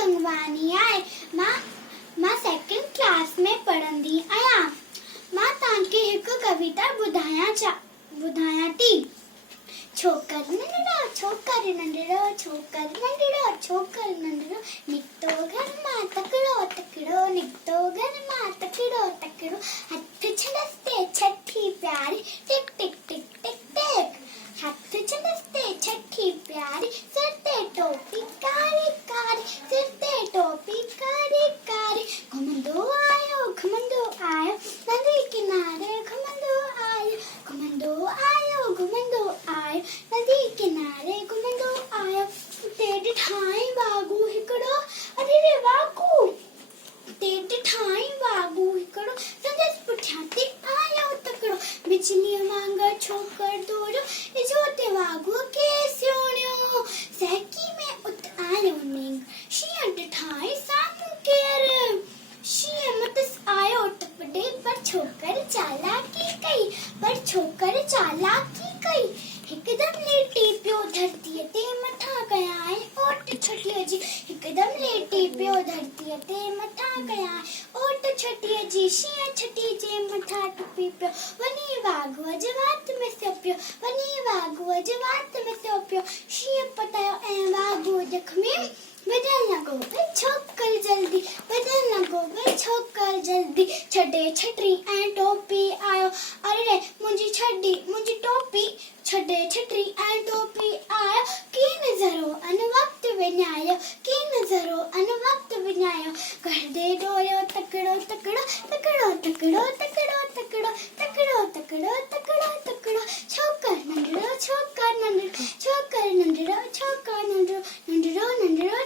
गंगवानी आए मां second class में पढ़ंदी आहियां। मां तव्हांखे हिकु कविता ॿुधायां थी। छोकर नंढड़ो छोकर नंढड़ो छोकर नंढड़ो छोकर नंढड़ो निकतो घर मां तकड़ो तकड़ो निकतो घर मां तकड़ो तकड़ो हथ छड़सते छठी प्यारी टिक टिक टिक टिक टिक हथ छड़सते छठी प्यारी सिर ते टोपी कारी कारी सिर ते टोपी कारी कारी घुमंदो आयो नदी किनारे घुमंदो आयो नदी किनारे घुमंदो आयो तेरे ठाई बागू हिकड़ो अरे रे बागू तेरे ठाई बागू हिकड़ो संदेश पुठियां आयो तकड़ो बिजली वांग छोकर दोरो इजोते वागू के स्योणियो सैकी में उत आयो नींग शीअं ठाई सामू केर शीअं मतस आयो टपडे पर छोकर चालाकी कई हिकदम लेटी पियो धरतीअ ते मथां कयां ओट छटीअ जी हिकदम लेटी पियो धरतीअ ते मथां कयां ओट छटीअ जी शीअं छटी जे मथां टुपी पियो वञी वाघूअ जे वात में सियो पियो शीअं पतायो ऐं वाघूअ जख्मी बदल लॻो जल्दी छॾे छटरी ऐं टोपी आयो अरे रे मुंहिंजी टोपी छॾे छटरी ऐं टोपी आयो की नज़रो अन वक़्त विञायो करदे डोरियो तकड़ो तकड़ो तकड़ो तकड़ो तकड़ो तकड़ो तकड़ो तकड़ो तकड़ो तकड़ो छोकर नंढड़ो छोकर नंढड़ो छोकर नंढड़ो छोकर नंढड़ो नंढड़ो नंढड़ो